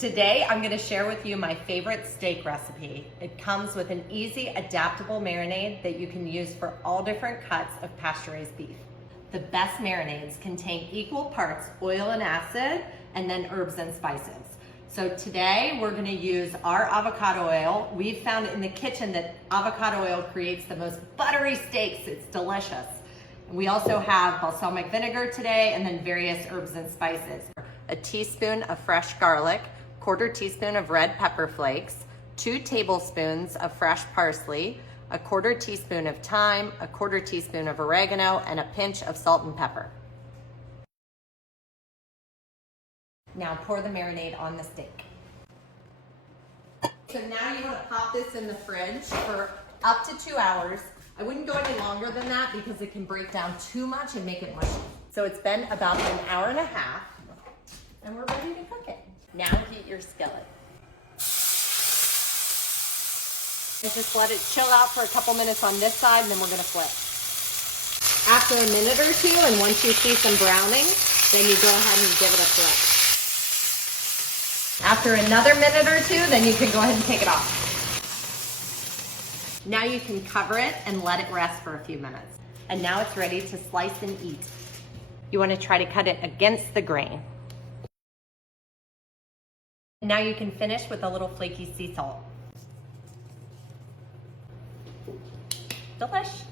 Today, I'm gonna share with you my favorite steak recipe. It comes with an easy, adaptable marinade that you can use for all different cuts of pasture-raised beef. The best marinades contain equal parts oil and acid, and then herbs and spices. So today, we're gonna use our avocado oil. We've found in the kitchen that avocado oil creates the most buttery steaks. It's delicious. We also have balsamic vinegar today, and then various herbs and spices. A teaspoon of fresh garlic, quarter teaspoon of red pepper flakes, 2 tablespoons of fresh parsley, a quarter teaspoon of thyme, a quarter teaspoon of oregano, and a pinch of salt and pepper. Now pour the marinade on the steak. So now you want to pop this in the fridge for up to 2 hours. I wouldn't go any longer than that because it can break down too much and make it mushy. So it's been about an hour and a half, and we're ready to cook it. Now heat your skillet. And just let it chill out for a couple minutes on this side, and then we're gonna flip. After a minute or two, and once you see some browning, then you go ahead and give it a flip. After another minute or two, then you can go ahead and take it off. Now you can cover it and let it rest for a few minutes. And now it's ready to slice and eat. You wanna try to cut it against the grain. Now you can finish with a little flaky sea salt. Delish.